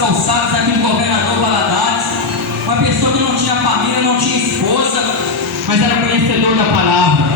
calçadas aqui do governador Valadares, uma pessoa que não tinha família, não tinha esposa, mas era conhecedor da palavra.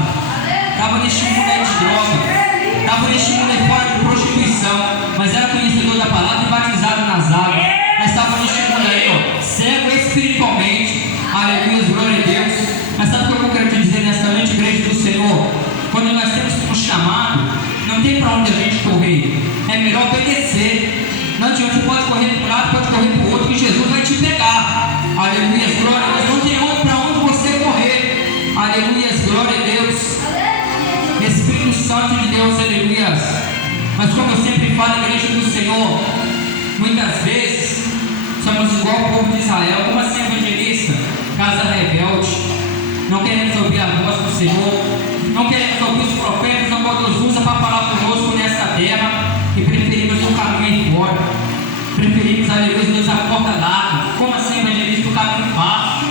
Estava neste mundo aí de droga, estava neste mundo aí fora de prostituição, mas era conhecedor da palavra e batizado nas águas. Mas estava neste mundo aí, ó, cego espiritualmente. Aleluia, glória a Deus. Mas sabe o que eu quero te dizer nesta noite, igreja do Senhor? Quando nós temos um chamado, não tem para onde a gente correr, é melhor obedecer. Não adianta, você pode correr para um lado, pode correr para o outro, que Jesus vai te pegar. Aleluia, glória a Deus. Não tem outro para onde você correr. Aleluia, glória a Deus. Espírito Santo de Deus, aleluia. Mas como eu sempre falo, igreja do Senhor, muitas vezes somos igual ao povo de Israel. Como assim, evangelista? Casa rebelde. Não queremos ouvir a voz do Senhor, não queremos ouvir os profetas, não qual Deus usa para falar conosco nessa terra, e preferimos um caminho aí fora, preferimos, aleluia, Deus, a porta dada. Como assim, evangelista? O caminho fácil,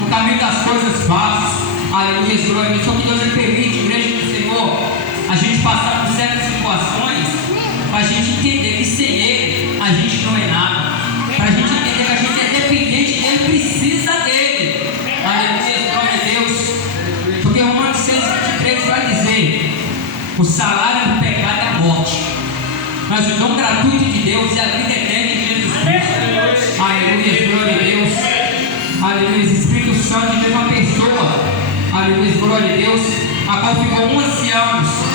o caminho das coisas fáceis, aleluia, glória a Deus. Só que Deus permite, igreja do Senhor, a gente passar por certas situações, para a gente entender que sem Ele a gente não é nada, para a gente entender que a gente é dependente dEle, precisa dEle, aleluia. Porque Romanos 6,23 vai dizer: o salário do pecado é a morte, mas o dom gratuito de Deus é a vida eterna em Jesus Cristo. Aleluia, glória a Deus. Aleluia, Espírito Santo de Deus, uma pessoa, aleluia, glória a Deus, a qual ficou 11 anos